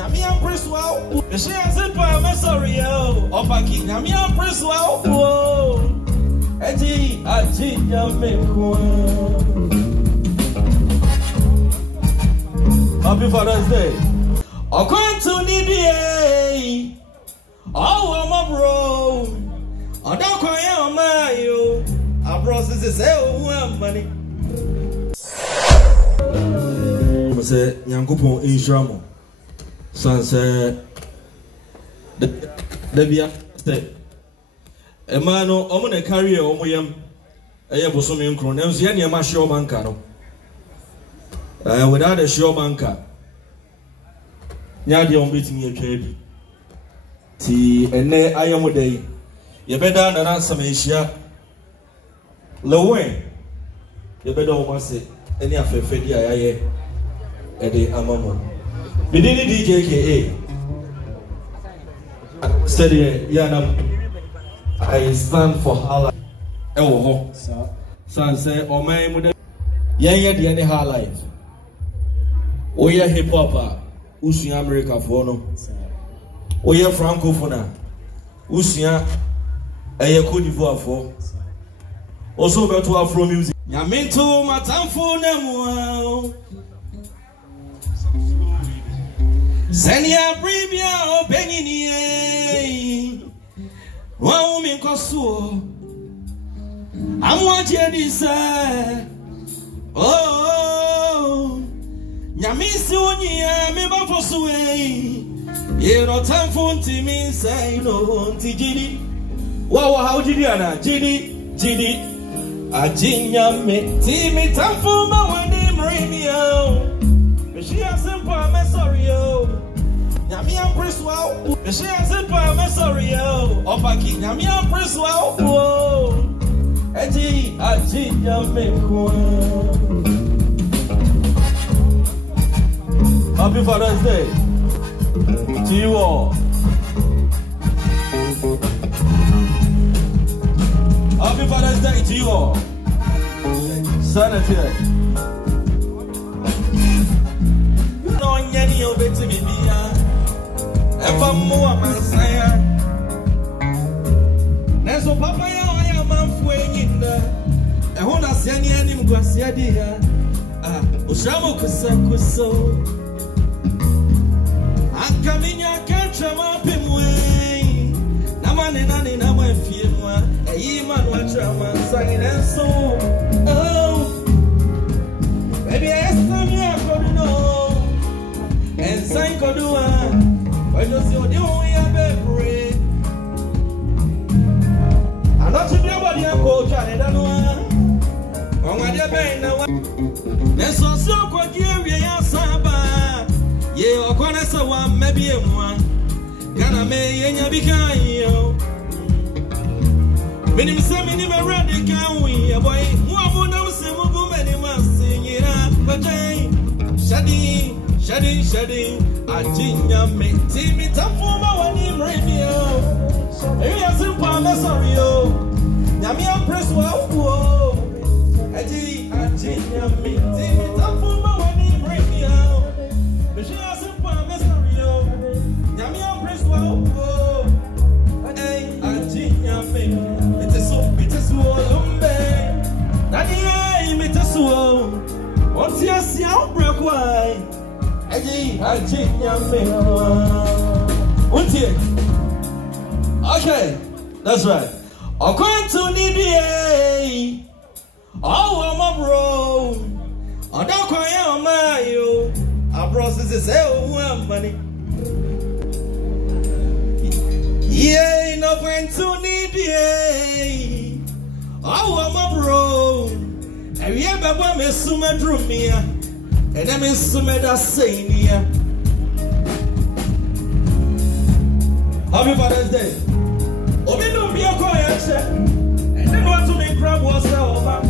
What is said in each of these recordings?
Yami am press well. The she has it by my sorry, Opaki. Yami am press well. Eji, Yamiko. Happy Father's Day. According to Nidia, oh, my bro. I don't call you, my process is money. I say, Yankupon in Shramo. Sunset. Debia, stay. A man, I'm going to carry a woman. I have some increments. Yanny, I'm a show banker. Without a show banker. Nyadi on beating your baby. Ti ene ayamu day. You better than answer me, Asia. Lilwins. You better almost say any of your fedi aye. Ede amamo. Bidini Djka. Steady, Yanam. I stand for Allah. Ewo. San say, O my muda. Yaya di any high life. Oya hip hop. Usia America for no. Oya Francophone. Usia Aya Cote d'Ivoire for. Also go to Afro music. Yaminto matamfo nemu. Senia bribia obenini. Wa umi nkoso. Amwaje disa. Oh. Nyamisi unyia me bafosuwe. Yero tamfo ntimi say no ntijidi. Wow, how did you ana? Jidi. Ajinya me timi tamfo ma wani mrinio. She has simple me sorry yo. Nyami am press well. She has simple me sorry yo. Opaki nyami am press well. Ajinya me ko. Happy Father's Day to you all. Happy Father's Day to you all. Sanity. You know, any of it to me, if I'm more Messiah. There's a papa, I am in there. I want to see any animal Gracia dear. Oshamo Kuso. Akaminya ketra mapimwe namane nani na mafie mwa eyima no atrama sangin so oh baby esami akoduno en sign kodua when you see odi won ya bebre anoti bi obodi anko twa ne dano won ade ben na wa neso so kwagi awie ya saba. Ye okwana sa wa mebi emwa kana me yenya bikayo Mini msemi ni meradi kawi boy mu abuna msemu gumeni masinyira bajay shadi ajinya me timi tafuma wani mrevio ewi asimpa me sorry yo nyami am press wa wo ajinya me timi tafuma wani mrevio. She has a promise to you. Yamia press well. Hey, I think me. It is so lumbe. Daddy, it is so. What's your seal break? Why? I think me. Okay, that's right. According to Nidia, oh, my bro. I don't call you my you. Our process is money. Yeah, no point to need ye. Oh, my bro. Have you ever bought me some drumia? And I mean, some that saying here. Happy Father's Day. Obi don't be a quiet. And then want to make crab was over.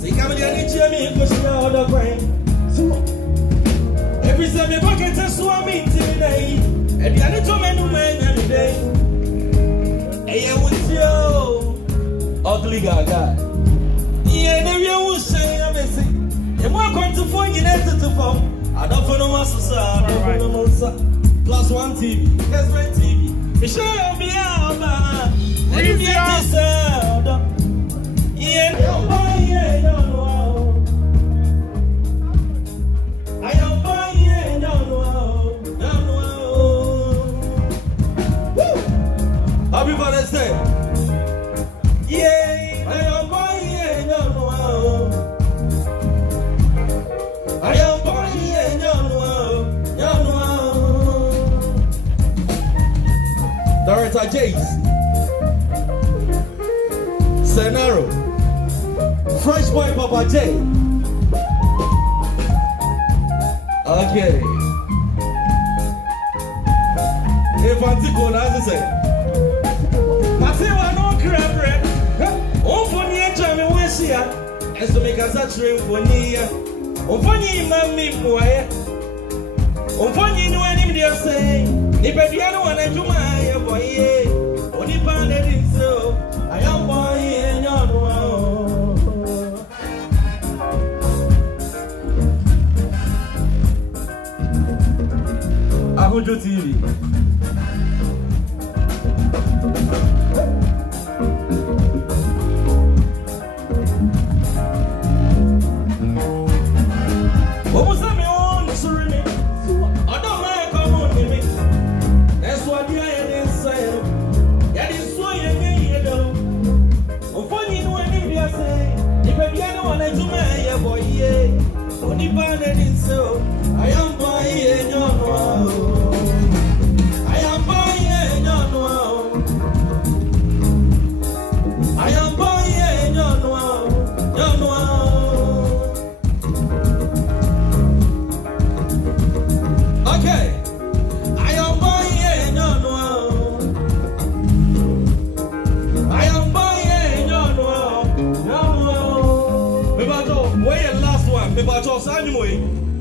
Take out the energy and push the other brain. Every time you pocket a swami today, and the other two men who make every day. Hey, with you, ugly gaga. Yeah, never you say I'm missing. You want to find you next to phone. I don't know what's the Plus One TV, Kesman TV. Michelle me out, man. And you get this out. Yeah, I am buying it, Happy Father's Day. Yeah, I am buying it, I am buying it, Director Jace, Senaro, Fresh Boy Papa J. Okay. If I take on as I say, Matewa no crabbre. Oh, for near time, we see ya. As to make us a train for near. Oh, for ye, mammy, boy. Oh, for ye, no any dear say. If I don't want to do my boy, only banded in so. I am boy and your Kojo TV. What was that? Me on sorry me. I don't mind come on me. That's what you are inside. That is why you get it. Oh, funny no one if you say. If I don't want to do my boy, yeah. Only banded in so. I am boy and your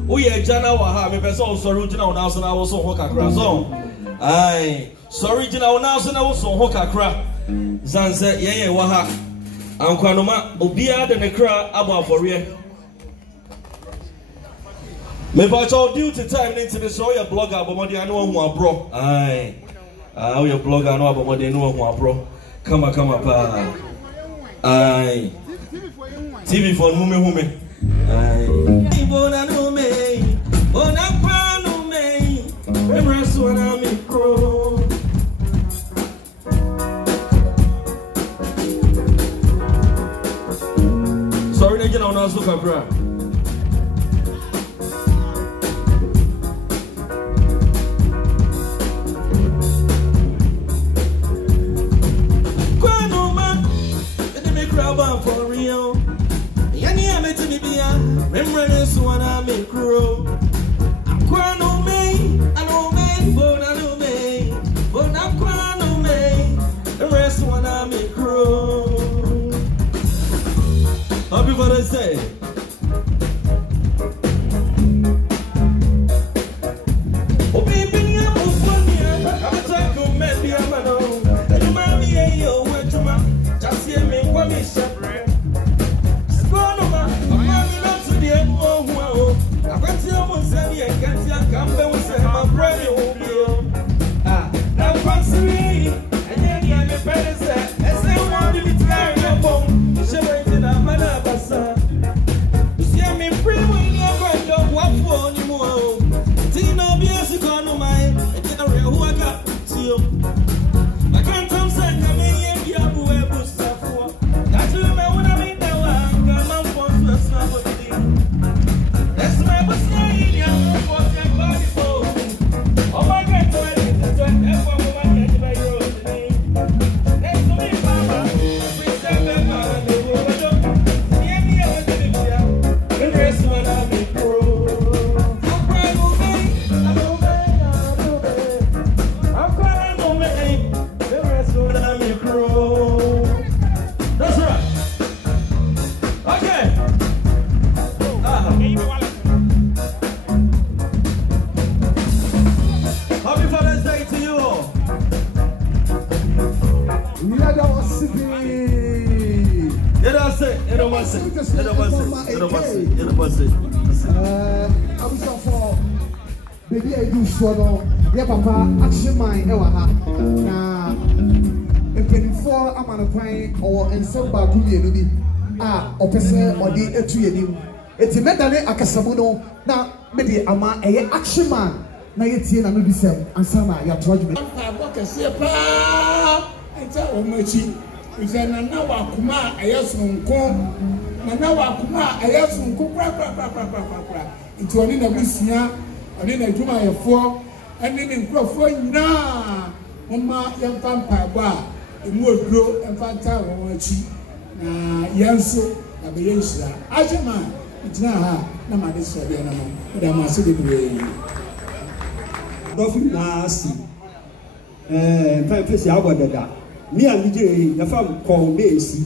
we are Jana Waha, me person sorry original now so I was on Hokakra song. Aye, sorry original now so I was on Hokakra. Zanse yeah Waha. Ankwanoma obia de ne kra aba for real. Me person duty time into the show your blogger but I know who are bro. Aye. Your blogger know about they know who are bro. Come pa. Aye. TV for hume. Aye. Bona no me, bona kwa no me, embrace when I'm in crow. Sorry, they get on us look at crap. Quano man, they make crowd for real. Remember this one I'm in crow. I'm crying on me, I know me, but I know me, but I'm crying on me. The rest one I'm in crow. Happy Father's Day. Oh baby, I'm a taco, maybe I'm a no. And you might be a yo, where to my just hear me, what me separate. I went to almost any and can't see a camera with my brother. Now, what's me? And then you have a better set. As I want to be tired of home, shivering in a manner. You see, I'm in free when you're going to walk for anymore. Tina, be as you go to mine, and then I real who I got to you. I can't come saying, I'm in here, I'm going to stuff for. That's what I want to make now. I'm going to phone to a snap of the day. That's my boss, yeah, what's your body for? Oh my God, that's what everyone wanted to buy your own name. That's me, Mama. We said that, man, the world. Yeah, me, I'm going to the rest of I'm in pro. I'm crying on me, I'm crying on me. The rest of I'm in pro. That's right. Okay. Happy Father's Day to you all. Baby, I do so long. Yeah, Papa, action mine, Ewa. Now, if any four Amanapine or in some Bakubi, or person or the Etu, it's a medal Akasamuno. Now, maybe Ama a action man. Now it's here and be and Sama, your judgment. I walk a sepa and tell Omachi. Is an Anawa Kuma, a yes from Com, Nanawa Kuma, a yes from Kupra, into an Inabusia, and then I do my 4, and then in Crawford na Mama Yan Pampa Bar, a more grow and Fanta Omachi, Yanso, a Bayensha, Ajama, it's now Namadis for the animal, but I must say, Nothing nasty. Purpose Abada. Me and DJ, the farm called Macy.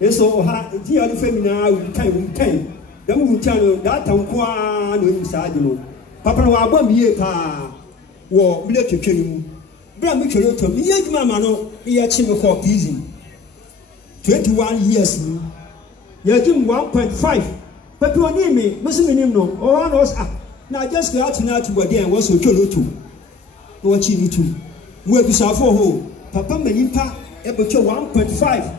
And so, the other feminine will time. Then we will tell that town quan inside you. Papa, I won't be a car. War, let you kill you. Bram Mitchell to me, yet, Mamma, no, he had seen a hawk easy. 21 years. You're doing 1.5. But you need me, Mr. Minimum, or on us up. Now just go out to what there was so kill to. Watching you too. Where to suffer home. Papa Melimpa, able to 1.5.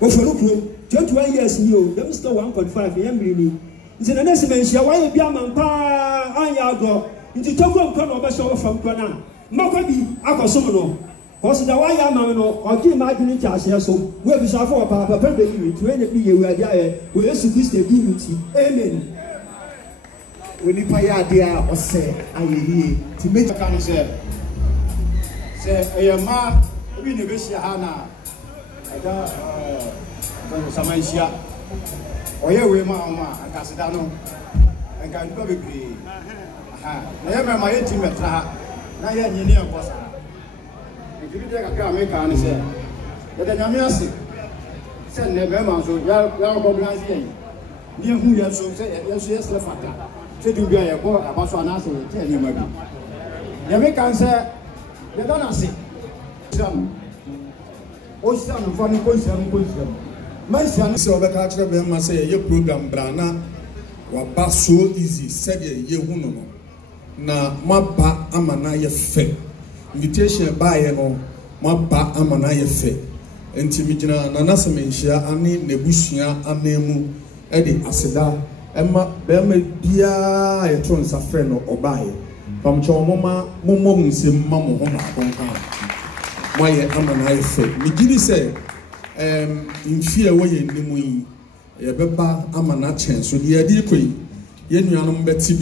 What for look, 21 years new, there was still 1.5. Emily. It's an announcement. Why a Biaman Pa, Ayago, into Toko Kono from Kona. Mokabi, Akasono. Because the Wayamano or Jim Martin Chas, so where we suffer Papa Pembe to any be where they are, who is to this dignity. Amen. When you pay idea or say, I hear to make a kind say, a man, we never see Hana. I got some Asia. Or here we are, and Casadano, and can probably agree. I have my intimate. Now, you near was. If you take a car, make an answer. But then I'm asking, send never so young organization. Near who you have so say, yes, left. C'est du bien, il y a pas son answer, tell you, maybe. You make answer, you don't answer. Oh, some funny question. My son is over catcher, I say, your program, Brana, was so easy, said ye woman. Now, my ba amanaya fe. Invitation by my ba amanaya fe. Intimidina, Nanasamentia, Annie, Nebusia, Anemu, Eddie Aseda. Emma Bemme Dia, a trons a friend or buy. From Chomoma, Momom, Sim Mamma, why am an I say? Migidi say, in fear way in the moon, a beba amana chance, so the idea queen, Yenuanum Betty,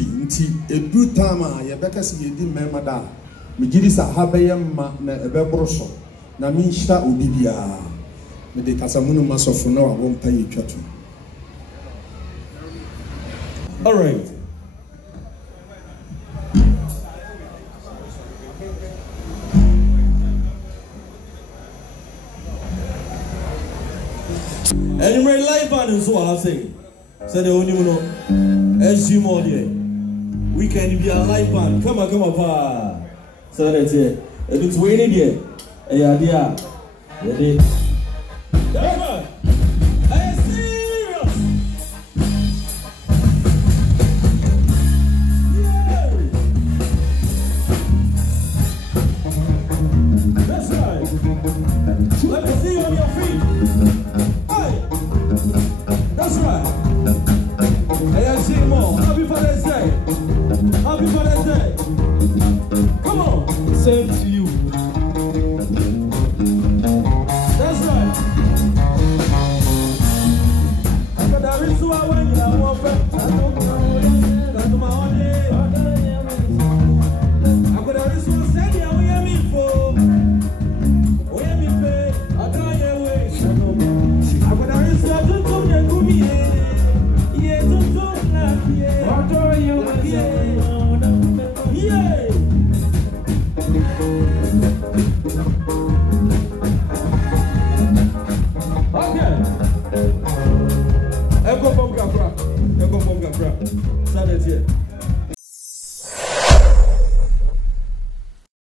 a good tama, a better see ye did mamma. Migidi sa habayam na a bebroso, Namisha Udibia. The Casamuno Mass of no, I won't pay you. All right. And my life band is what I say. So the only one, as you more there, we can be a live band. Come on, pa. So that's it. If it's waiting here, yeah. Ready? That's right. Let me see you on your feet. Hey, that's right. Hey, I see more. Happy Father's Day. Happy Father's Day. Come on. Same to you.